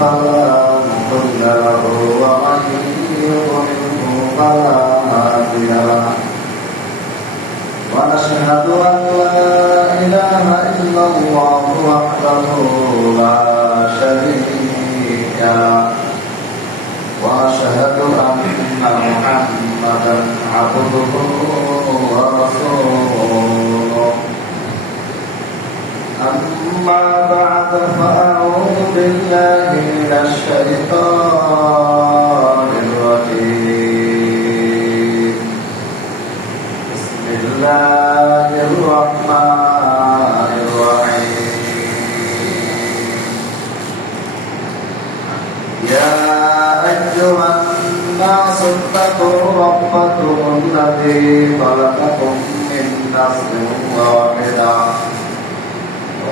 فلا مضل له ومن وأشهد أن محمدا عبده ورسوله أما بعد فأعوذ بالله من الشيطان الرجيم. بسم الله الرحمن الرحيم. يا أيها الناس اتقوا ربكم الذي خلقكم من نفس واحدة.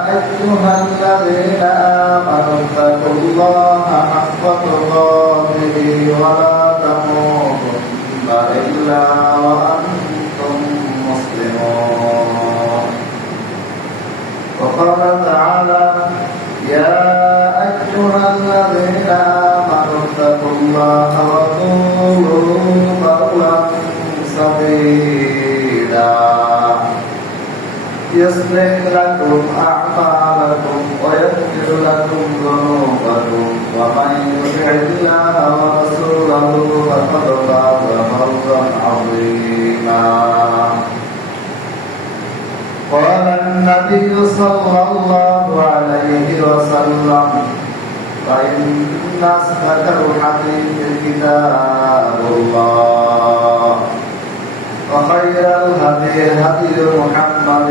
أيها الذين آمنوا اتقوا الله حق تقاته ولا تموتن إلا وأنتم مسلمون وقال تعالى يا أيها الذين آمنوا اتقوا الله وقولوا قولا سديدا يصلح لكم أعمالكم ويغفر لكم ذنوبكم ومن يطع الله ورسوله فقد فاز فوزا عظيما قال النبي صلى الله عليه وسلم فإن أصدق الحديث كتاب الله وخير الهدي هدي محمد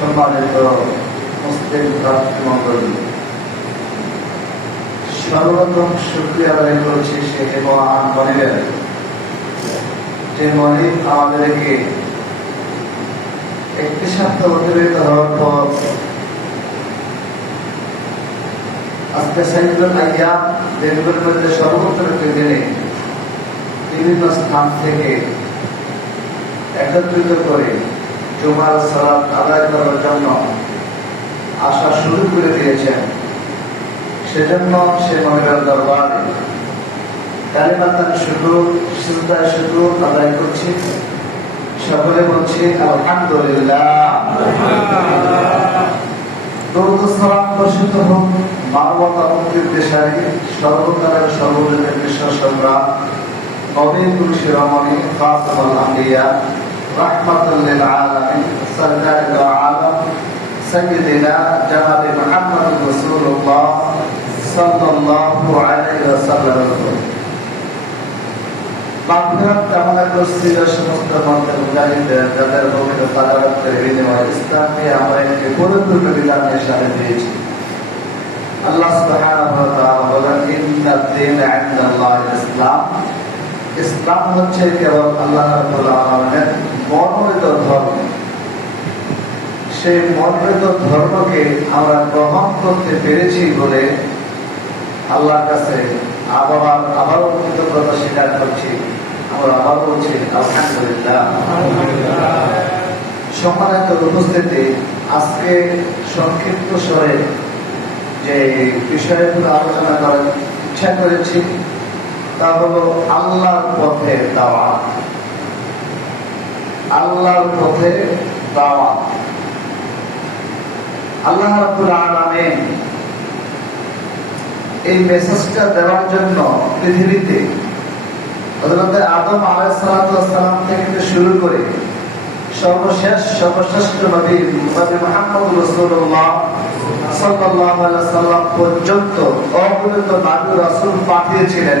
সম্মানিত মুসলিম ভ্রাতৃমণ্ডলী সর্বপ্রথম শুক্রিয়া আদায় করছি সে মহান মনিবের যে মনিব আমাদেরকে একটি সপ্তাহ অতিবাহিত হওয়ার পর আজকে সাইদুল আইয়া দিনগুলোর মধ্যে সর্বোত্তর একটি দিনে বিভিন্ন স্থান থেকে একত্রিত করে জুমার সালাত আদায় করার জন্য আসা শুরু করে দিয়েছেন। সেজন্য সে মহিলার দরবারে কালিমাতান শুধু শুধু আদায় করছি। সকলে বলছি, আলহামদুলিল্লাহ। দেশারি, সর্বকালের সর্বজনের বিশ্ব সম্রাট নবী পুরুষ রমণী ফাতিমাল আম্বিয়া রাহমাতুল আলামিন সরকার আলম سيدنا جناب محمد رسول الله صلى الله عليه وسلم মাগফিরাত কামনা করছি যে সমস্ত মন্ত্রের মুজাহিদের যাদের পবিত্র সাদারতের বিনিময়ে ইসলামকে আমরা একটি পরিপূর্ণ বিধানের সাথে দিয়েছি আল্লাহ সুবহানাহু ওয়া তাআলা বলেন ইন্নাদ দীন ইনদাল্লাহ ইসলাম ইসলাম হচ্ছে কেবল আল্লাহ আলামিনের মনোনীত ধর্ম। সেই মনোনীত ধর্মকে আমরা গ্রহণ করতে পেরেছি বলে আল্লাহর কাছে আবার আবারও কৃতজ্ঞতা স্বীকার করছি। আমরা আবার বলছি, আলহামদুলিল্লাহ। সম্মানিত উপস্থিতি, আজকে সংক্ষিপ্ত স্বরে যে বিষয়গুলো আলোচনা করার ইচ্ছা করেছি তা হলো আল্লাহর পথে দাওয়া আল্লাহর পথে দাওয়া আল্লাহ রাব্বুল আলামিন এই মেসেজটা দেওয়ার জন্য পৃথিবীতে হযরত আদম আলাইহিসসালাম থেকে শুরু করে সর্বশেষ, সর্বশ্রেষ্ঠ নবী নবী মুহাম্মদ রাসূলুল্লাহ সাল্লাল্লাহু আলাইহি সাল্লাম পর্যন্ত অগণিত নবী রাসূল পাঠিয়েছিলেন।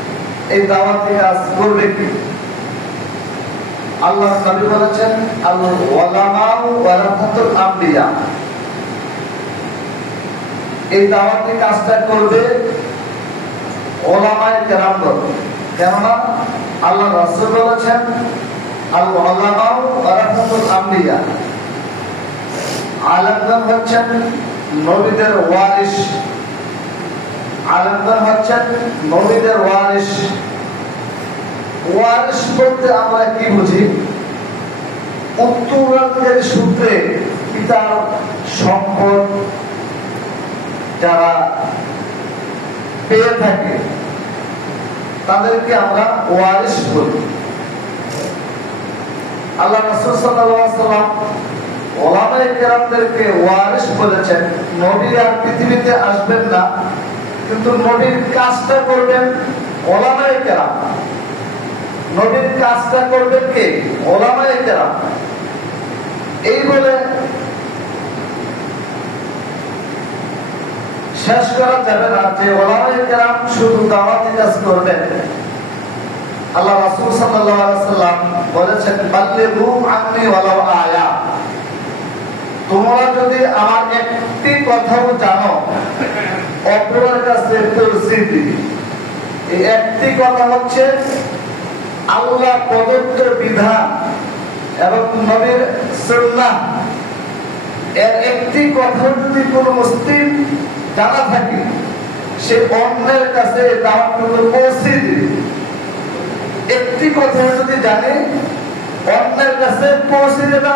এই দাওয়াতি কাজ করবে কি? আল্লাহ নবী বলেছেন আল ওয়ালামাউ ওয়ারাসাতুল আম্বিয়া। এই দাওয়াতি কাজটা করবে ওলামায়ে কেরামগণ কেননা আল্লাহ রাসূল বলেছেন আল ওলামাউ ওয়ারাসাতুল আম্বিয়া। হচ্ছেন নবীদের ওয়ারিস আলেমগণ হচ্ছেন নবীদের বলতে আমরা কি বুঝি? সূত্রে পিতার সম্পদ যারা পেয়ে থাকে, তাদেরকে আমরা ওয়ারিস বলি। আল্লাহ রাসূল সাল্লাম কেরামদেরকে বলেছেন, নবী আর পৃথিবীতে আসবেন না। কিন্তু নবীর কাজটা করবেন ওলামায়ে কেরাম। নবীর কাজটা করবেন কে? ওলামায়ে কেরাম। এই বলে শেষ করা যাবে না যে ওলামায়ে কেরাম শুধু দাওয়াতি কাজ করবেন। আল্লাহ রাসূল সাল্লাল্লাহু আলাইহি সাল্লাম বলেছেন, বাল্লিগু আন্নি ওয়ালাউ আয়া। তোমরা যদি আমার একটি কথাও জানো অপরের কাছে এই একটি কথা হচ্ছে আল্লাহ প্রদত্ত বিধান এবং নবীর সুন্নাহ। এর একটি কথা যদি কোন মুসলিম জানা থাকে, সে অন্যের কাছে একটি কথা যদি জানে, অন্যের কাছে পৌঁছে দেবা।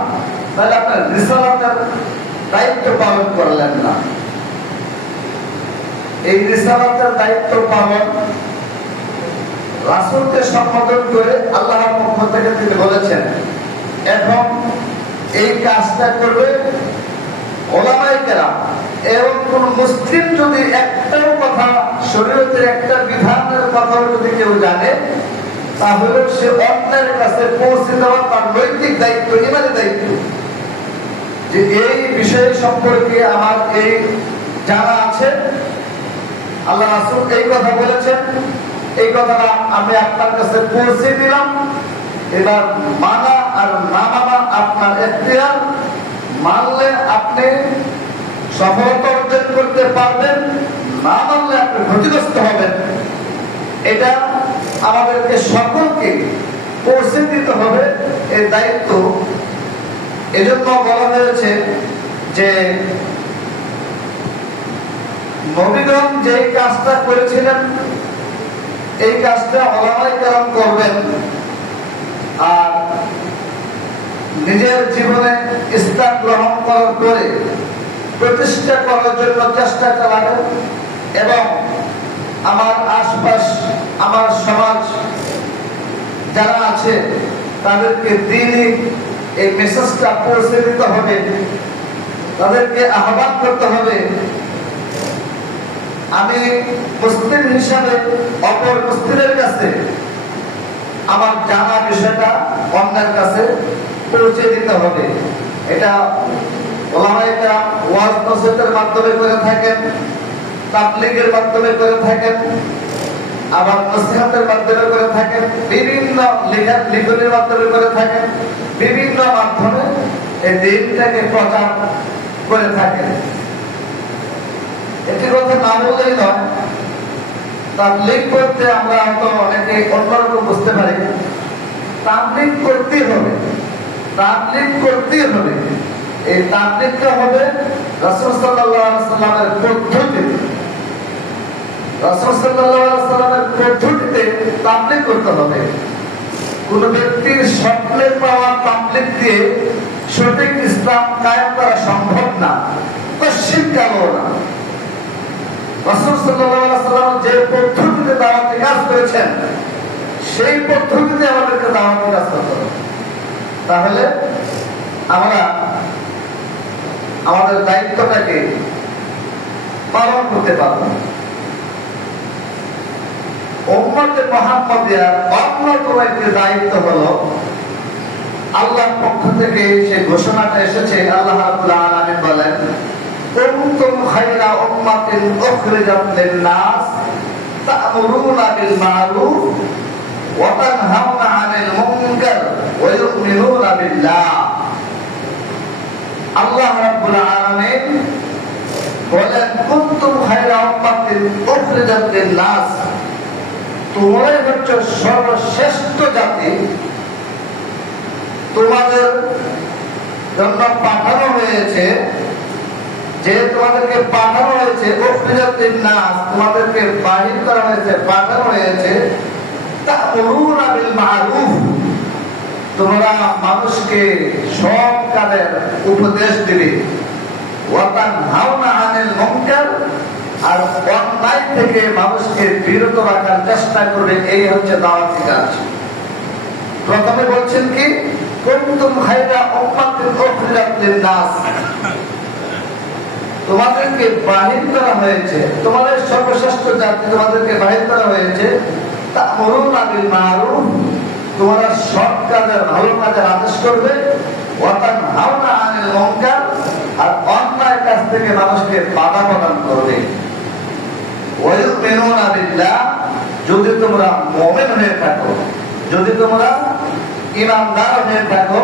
তাহলে আপনার রিসালাতের দায়িত্ব পালন করলেন না। এই রিসালাতের দায়িত্ব পালন রাসূলকে সম্বোধন করে আল্লাহর পক্ষ থেকে তিনি বলেছেন, এখন এই কাজটা করবে ওলামায়ে কেরাম এবং কোন মুসলিম যদি একটাও কথা শরীয়তের একটা বিধানের কথা যদি কেউ জানে, তাহলে সে অন্যের কাছে পৌঁছে দেওয়া তার নৈতিক দায়িত্ব ইমানের দায়িত্ব। যে এই বিষয় সম্পর্কে আমার এই জানা আছে আল্লাহ রাসূল এই কথা বলেছেন, এই কথাটা আমি আপনার কাছে পৌঁছে দিলাম। এবার মানা আর না মানা আপনার এখতিয়ার, মানলে আপনি সফলতা অর্জন করতে পারবেন, না মানলে আপনি ক্ষতিগ্রস্ত হবেন। এটা আমাদেরকে সকলকে পৌঁছে দিতে হবে এই দায়িত্ব এজন্য বলা হয়েছে যে নবীগণ যে কাজটা করেছিলেন, এই কাজটা অলামাই কারণ করবেন। আর নিজের জীবনে ইসলাম গ্রহণ করার পরে প্রতিষ্ঠা করার জন্য চেষ্টা চালাবেন এবং আমার আশপাশ, আমার সমাজ যারা আছে, তাদেরকে দিনই এই মেসেজটা পৌঁছে হবে। তাদেরকে আহ্বান করতে হবে। আমি মুসলিম হিসাবে, অপর মুসলিমের কাছে আমার জানা বিষয়টা অন্যের কাছে পৌঁছে দিতে হবে। এটা ওলামাইকা ওয়াজ নসিহতের মাধ্যমে করে থাকেন, তাবলিগের মাধ্যমে করে থাকেন। আবার নসিহতের মাধ্যমে করে থাকেন, বিভিন্ন লেখা লিখনের মাধ্যমে করে থাকেন, বিভিন্ন মাধ্যমে এই দিনটাকে প্রচার করে থাকেন। একটি কথা না বললেই নয় তাবলিগ করতে আমরা হয়তো অনেকে অন্যরকম বুঝতে পারি। তাবলিগ করতে হবে তাবলিগ করতে হবে। এই তাবলিগটা হবে রাসূল আলাইহি সাল্লামের পদ্ধতিতে। রাসূল পদ্ধতিতে হবে। কোন ব্যক্তির পাওয়া সম্ভব না যে পদ্ধতিতে দাওয়াতি কাজ করেছেন, সেই পদ্ধতিতে আমাদেরকে দাওয়াতি কাজ করতে হবে। তাহলে আমরা আমাদের দায়িত্বটাকে পালন করতে পারব। উম্মতে মুহাম্মাদিয়ার অন্যতম একটি দায়িত্ব হলো আল্লাহর পক্ষ থেকে যে ঘোষণাটা এসেছে, আল্লাহ রাব্বুল আলামিন বলেন কুনতুম খায়রা উম্মাতিন উখরিজাত লিন-নাস তা'মুরুনা বিল মা'রুফ ওয়া তানহাউনা 'আনিল মুনকার ওয়া ইউমিনুনা বিল্লাহ। আল্লাহ রাব্বুল আলামিন বলেন কুনতুম খায়রা উম্মাতিন উখরিজাত লিন-নাস তোমরাই হচ্ছে সর্বশ্রেষ্ঠ জাতি। তোমাদের জন্য পাঠানো হয়েছে। যে তোমাদেরকে পাঠানো হয়েছে অফিজাতির নাস তোমাদেরকে বাহির করা হয়েছে, পাঠানো হয়েছে, তা করুণা বিল মারুফ, তোমরা মানুষকে সব কাজের উপদেশ দিবে। ওয়াতান হাওনা আনিল মুনকার আর অন্যায় থেকে মানুষকে বিরত রাখার চেষ্টা করবে, এই হচ্ছে দাওয়াতি কাজ প্রথমে বলছেন কি খায়রা উম্মাতিন উখরিজাত তোমাদেরকে বাহির করা হয়েছে, তোমাদের সর্বশ্রেষ্ঠ জাতি তোমাদেরকে বাহির করা হয়েছে তা করুণা বিল মারুফ তোমরা সৎ কাজের ভালো কাজের আদেশ করবে ওয়াতান হাওনা আনিল মুনকার। আর অন্যায় কাজ থেকে মানুষকে বাধা প্রদান করবে। যদি তোমরা মুমিন হয়ে থাকো, যদি তোমরা ইমানদার হয়ে থাকো,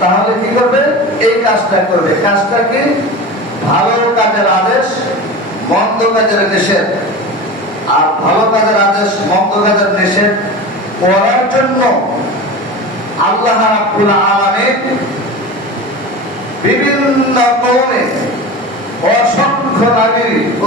তাহলে কি করবে? এই কাজটা করবে। কাজটা কি? ভালো কাজের আদেশ, মন্দ কাজের নিষেধ। আর ভালো কাজের আদেশ, মন্দ কাজের নিষেধ করার জন্য আল্লাহ রাব্বুল বিভিন্ন কওমে অসংখ্য নবী ও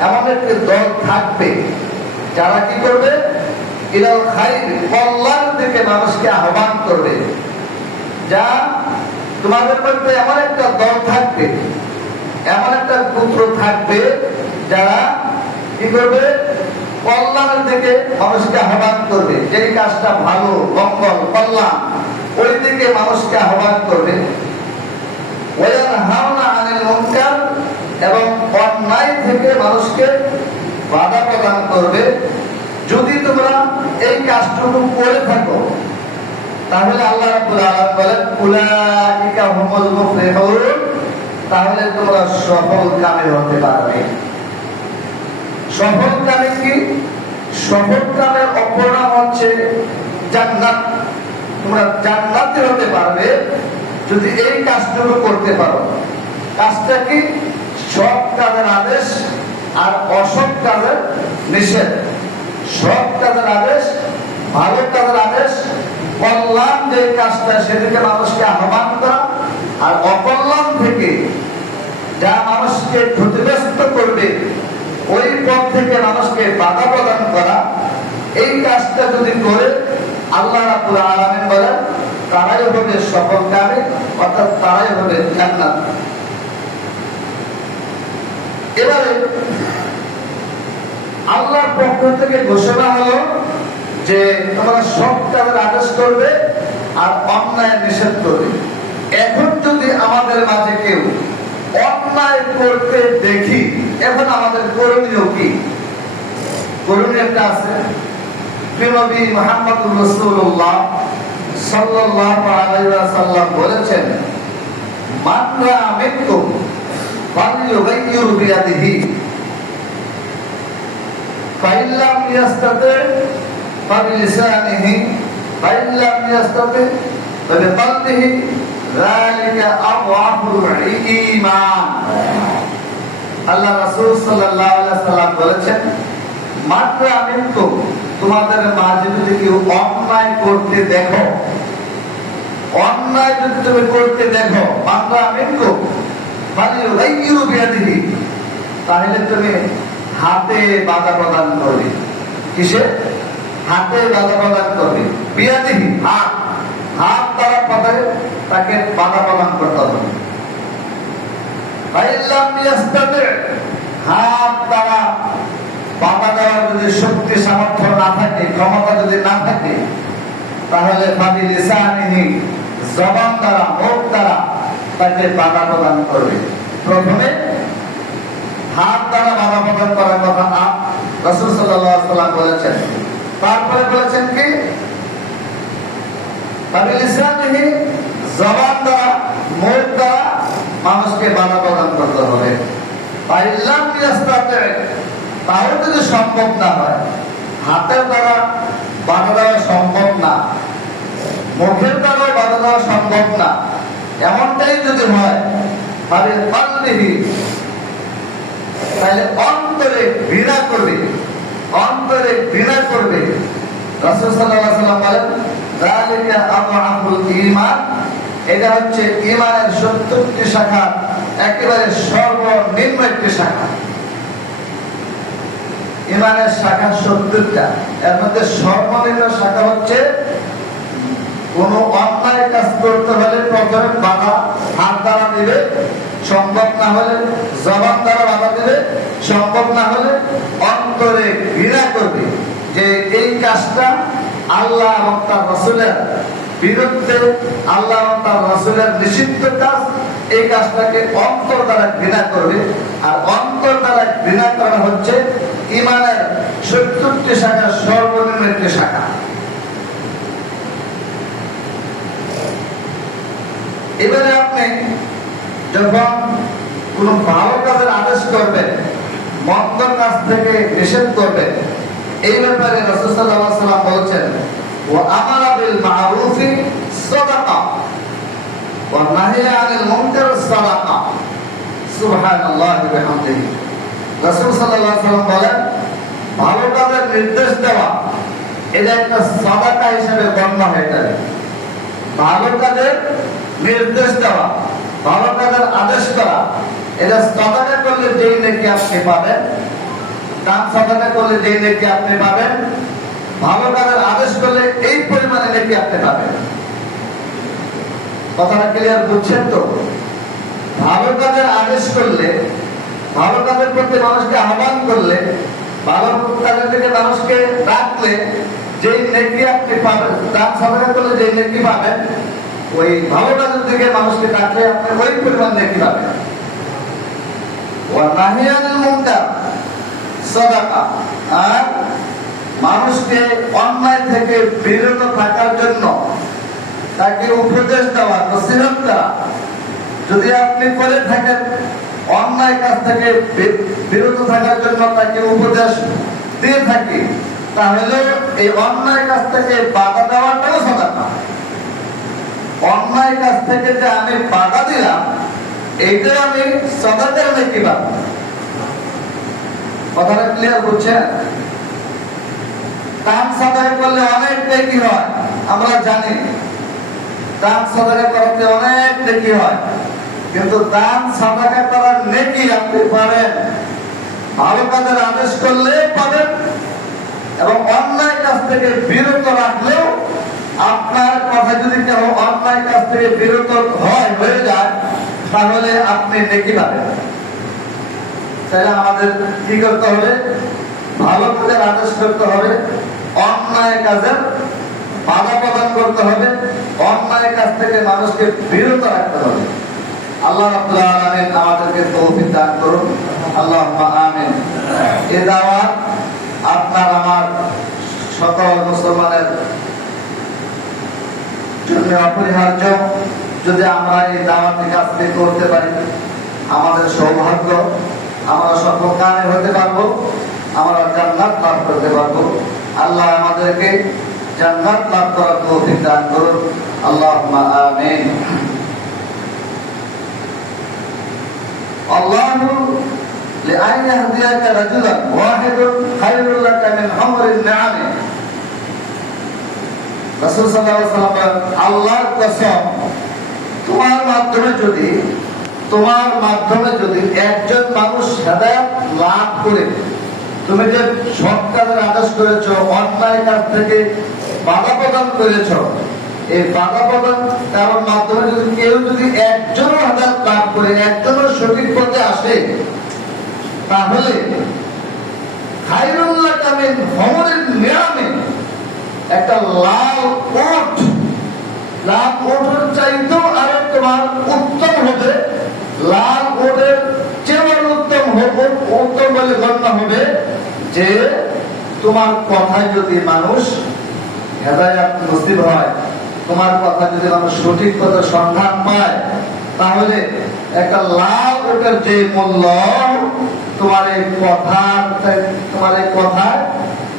এমন একটি দল থাকবে। যারা কি করবে? ইলাল খাইর, কল্যাণ দিকে মানুষকে আহ্বান করবে। যা তোমাদের মধ্যে এমন একটা দল থাকবে, এমন একটা পুত্র থাকবে, যারা কি করবে? কল্যাণের দিকে মানুষকে আহ্বান করবে। যেই কাজটা ভালো, মঙ্গল, কল্যাণ, ওই দিকে মানুষকে আহ্বান করবে। ওয়ায়ানহাউনা আনিল মুনকার এবং অন্যায় থেকে মানুষকে বাধা প্রদান করবে। যদি তোমরা এই কাজটুকু করে থাকো, তাহলে আল্লাহ বলেন তাহলে তোমরা সফল কামে হতে পারবে। সফল কামে কি? সফল কামের অপর হচ্ছে জান্নাত। তোমরা জান্নাতে হতে পারবে যদি এই কাজটুকু করতে পারো। কাজটা কি? সৎ কাজের আদেশ আর অসৎ কাজের নিষেধ। সৎ কাজের আদেশ, ভালো কাজের আদেশ, কল্যাণ যে কাজটা সেদিকে মানুষকে আহ্বান করা আর অকল্যাণ থেকে যা মানুষকে ক্ষতিগ্রস্ত করবে, ওই পথ থেকে মানুষকে বাধা প্রদান করা, এই কাজটা যদি করে আল্লাহ রাব্বুল আলামিন বলেন, তারাই হবে সফল কামে অর্থাৎ তারাই হবে জান্নাত। এবারে আল্লাহর পক্ষ থেকে ঘোষণা হলো যে তোমরা সব কাজের আদেশ করবে আর অন্যায় নিষেধ করবে। এখন যদি আমাদের মাঝে কেউ অন্যায় করতে দেখি, এখন আমাদের করণীয় কি? করণীয় একটা আছে। নবী মোহাম্মদুর রসুল্লাহ সাল্লাল্লাহু আলাইহি ওয়াসাল্লাম বলেছেন, মান রাআ মিনকুম ফালইউগাইয়ির বিয়াদিহি ফাইন লাম ইয়াস্তাতি ফাবিলিসানিহি। ফাইন লাম ইয়াস্তাতি ফাবিকলবিহি। যালিকা আযআফুল ঈমান। আল্লাহ রাসূল সাল্লাল্লাহু বলেছেন, মাত্র মিনকুম তোমাদের মাঝে যদি কেউ অন্যায় করতে দেখো, অন্যায় যদি তুমি করতে দেখো, মাত্র ফালিউগাইয়িরু বিয়াদিহি তাহলে তুমি হাতে বাধা প্রদান করবে। কিসে? হাতে বাধা প্রদান করবে। বিয়াদিহি, হাত। হাত দ্বারা পদে তাকে বাধা প্রদান করতে হবে। যদি শক্তি, সামর্থ্য না থাকে, ক্ষমতা যদি না থাকে, তাহলে জবান দ্বারা, মুখ তাকে বাধা প্রদান করবে। প্রথমে হাত দ্বারা বাধা প্রদান করার কথা না রসুল সাল্লাম বলেছেন। তারপরে বলেছেন কি? মানুষকে বাধা প্রদান করতে হবে। তাও যদি সম্ভব না হয়, হাতের দ্বারা বাধা দেওয়া সম্ভব না, মুখের দ্বারা বাধা দেওয়া সম্ভব না। এমনটাই যদি হয় তাহলে অন্যহি তাহলে অন্তরে ঘৃণা করবে অন্তরে ঘৃণা করবে সত্তরটি শাখা, একেবারে একটি শাখা। শাখা সত্তরটা মধ্যে সর্বনিম্ন শাখা হচ্ছে কোন অন্যায় কাজ করতে হলে প্রথমে বাধা হাত দ্বারা দিবে সম্ভব না হলে জবান দ্বারা বাধা দিবে সম্ভব না হলে অন্তরে ঘৃণা করবে যে এই কাজটা আল্লাহ এবং তার রসুলের বিরুদ্ধে, আল্লাহ এবং তার রসুলের নিষিদ্ধ কাজ, এই কাজটাকে অন্তর দ্বারা ঘৃণা করবে। আর অন্তর দ্বারা ঘৃণা করা হচ্ছে ইমানের সত্তরটি শাখা সর্বনিম্ন একটি শাখা। এবারে আপনি যখন কোন ভালো কাজের আদেশ করবেন মন্দ কাজ থেকে নিষেধ করবেন, এই ব্যাপারে রসুল্লাহ বলছেন ও আমারা বিল মারুফি সাদাকা ও নাহি আনিল মুনকার সাদাকা। সুবহানাল্লাহি বিহামদিহি। রাসূল সাল্লাল্লাহু আলাইহি সাল্লাম বলেন, ভালো কাজের নির্দেশ দেওয়া, এটা একটা সাদাকা হিসেবে গণ্য হয়ে যাবে। ভালো কাজের নির্দেশ দেওয়া, ভালো কাজের আদেশ করা, এটা সাদাকা করলে যেই নাকি আপনি পাবেন? দান সাদাকা করলে যেই নাকি আপনি পাবেন? ভালো কাজের আদেশ করলে এই পরিমাণে নাকি আপনি পাবেন? কথাটা ক্লিয়ার বুঝছেন তো? ভালো কাজের আদেশ করলে, ভালো কাজের প্রতি মানুষকে আহ্বান করলে, ভালো কাজের থেকে মানুষকে ডাকলে, যেই নেকি আপনি পাবেন, দান সাদাকা করলে যেই নেকি পাবেন ওই ভালো কাজের দিকে মানুষকে ডাকলে আপনি ওই পরিমাণ নেকি পাবেন। আর মানুষকে অন্যায় থেকে বিরত থাকার জন্য তাকে উপদেশ দেওয়া দেওয়া। যদি আপনি করে থাকেন, অন্যায় কাজ থেকে বিরত থাকার জন্য তাকে উপদেশ দিয়ে থাকি তাহলে এই অন্যায় কাজ থেকে বাধা দেওয়াটাও সাদাকা। অন্যায় কাছ থেকে যে আমি বাধা দিলাম, এইটা আমি সদাতের নাকি পাবো কথাটা ক্লিয়ার বুঝছেন? দান সাদাকা করলে অনেক নেকি হয়? আমরা জানি। দান সাদাকা করতে অনেক নেকি হয়? কিন্তু দান সাদাকা করার নেকি আপনি পাবেন ভালো কাজের আদেশ করলে পাবেন এবং অন্যায় কাছ থেকে বিরত রাখলেও আপনার কথা যদি কেউ অন্যায় কাজ থেকে বিরত হয়, হয়ে যায়, তাহলে আপনি নেকি পাবেন। তাহলে আমাদের কি করতে হবে? ভালো কাজের আদেশ করতে হবে, অন্যায় কাজের বাধা প্রদান করতে হবে, অন্যায় কাজ থেকে মানুষকে বিরত রাখতে হবে। আল্লাহ রাব্বুল আলামিন আমাদেরকে তৌফিক দান করুন। আল্লাহুম্মা আমিন। এই দাওয়াত আপনার, আমার সকল মুসলমানের জন্য অপরিহার্য যদি আমরা এই দাওয়াতি কাজটি করতে পারি আমাদের সৌভাগ্য আমরা সর্বকামে হতে পারবো আমরা জান্নাত লাভ করতে পারবো আল্লাহ আমাদেরকে জান্নাত লাভ করার তৌফিক দান করুন আল্লাহুম্মা আমিন الله لأن يهديك رجلا واحد خير لك من حمر النعم তোমার মাধ্যমে যদি একজন মানুষ প্রদান করেছ, এই বাধা প্রদান মাধ্যমে যদি কেউ যদি একজনও হেদায়েত লাভ করে, একজনও সঠিক পথে আসে, তাহলে খাইরুল্লাহ কামিন ভ্রমণের নিরামে একটা লাল কোট লাল কোটের চাইতেও আরও তোমার উত্তম হবে। লাল কোটের চেয়ে উত্তম হবে, উত্তম বলে গণ্য হবে যে, তোমার কথায় যদি মানুষ হেদায়াত নসিব হয়, তোমার কথা যদি মানুষ সঠিক কথা সন্ধান পায়, তাহলে একটা লাল কোটের যে মূল্য, তোমার এই কথার তোমার এই কথায়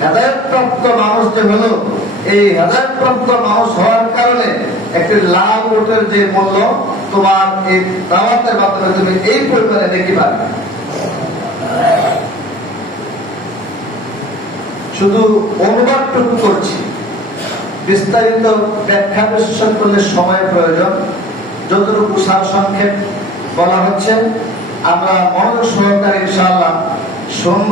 হেদায়তপ্রাপ্ত মানুষ যে হলো, এই হেদায়তপ্রাপ্ত মানুষ হওয়ার কারণে একটি লাভ ওটের যে মূল্য তোমার এই দাওয়াতের মাধ্যমে তুমি এই পরিমাণে দেখি পাবে। শুধু অনুবাদটুকু করছি। বিস্তারিত ব্যাখ্যা বিশ্লেষণ করলে সময় প্রয়োজন। যতটুকু সার সংক্ষেপ বলা হচ্ছে, আমরা মনোযোগ সহকারে ইনশাআল্লাহ শুনব।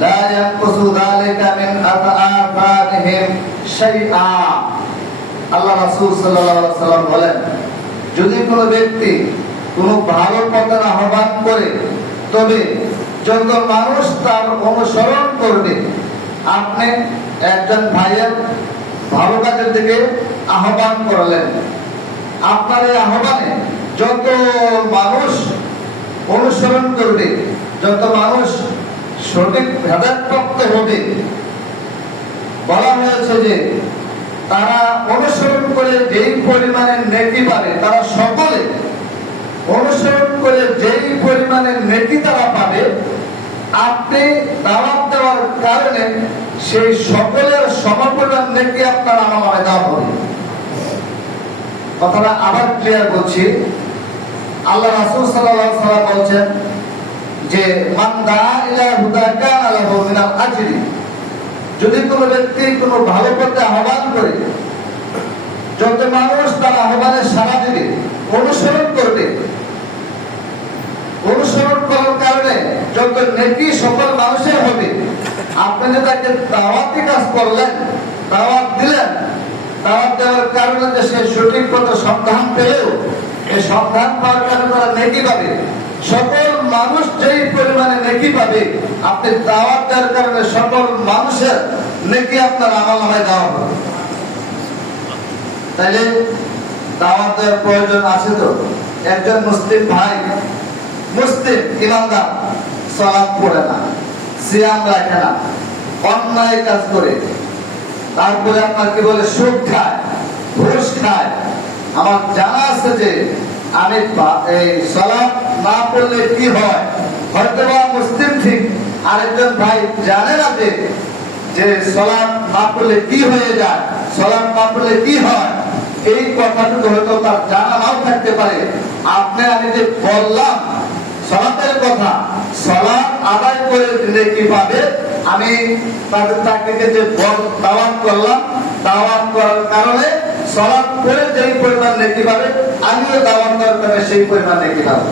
لا ينقص ذلك من أثآباتهم شيئا আল্লাহ রাসূল সাল্লাল্লাহু আলাইহি সাল্লাম বলেন যদি কোনো ব্যক্তি কোনো ভালো পথের আহ্বান করে তবে যত মানুষ তার অনুসরণ করবে আপনি একজন ভাইয়ের ভালো কাজের দিকে আহ্বান করলেন আপনার এই আহ্বানে যত মানুষ অনুসরণ করবে যত মানুষ সঠিক হেদায়তপ্রাপ্ত হবে। বলা হয়েছে যে, তারা অনুসরণ করে যেই পরিমাণে নেকি পাবে তারা সকলে অনুসরণ করে যেই পরিমাণে নেকি তারা পাবে, আপনি দাওয়াত দেওয়ার কারণে সেই সকলের সমপরিমাণ নেকি আপনার আমার দেওয়া হবে। কথাটা আবার ক্লিয়ার করছি। আল্লাহ রাসূল আলাইহি সাল্লাম বলছেন যে যদি কোনো ব্যক্তি কোনো ভালো পথে আহ্বান করে, যত মানুষ তার আহ্বানে সাড়া দিবে, অনুসরণ করবে, অনুসরণ করার কারণে যত নেকি সকল মানুষের হবে, আপনি যে তাকে দাওয়াতি কাজ করলেন, দাওয়াত দিলেন, দাওয়াত দেওয়ার কারণে যে সে সঠিক পথে সন্ধান পেলেও এই সন্ধান পাওয়ার কারণে তারা নেকি পাবে। সকল মানুষ যেই পরিমাণে নেকি পাবে, আপনি দাওয়াত দেওয়ার কারণে সকল মানুষের নেকি আপনার আমল নামায় দেওয়া হবে। তাইলে দাওয়াত দেওয়ার প্রয়োজন আছে তো? একজন মুসলিম ভাই, মুসলিম ইমানদার সালাত পড়ে না, সিয়াম রাখে না, অন্যায় কাজ করে। তারপরে আপনার কি বলে, সুদ খায়, ঘুষ খায়। আমার জানা আছে যে আমি সালাত না পড়লে কি হয়? হয়তো বা মুসলিম ঠিক, আরেকজন ভাই জানে না যে যে সালাত না পড়লে কি হয়ে যায় সালাত না পড়লে কি হয়? এই কথাটুকু হয়তো তার জানা নাও থাকতে পারে। আপনি আমি যে বললাম সালাতের কথা সালাত আদায় করে দিলে কি পাবে আমি তাদের চাকরিতে যে দাওয়াত করলাম, দাওয়াত করার কারণে সলাপ করে যেই পরিমাণ নেকি পাবে, আমিও দাওয়াত করার কারণে সেই পরিমাণ নেকি পাবো।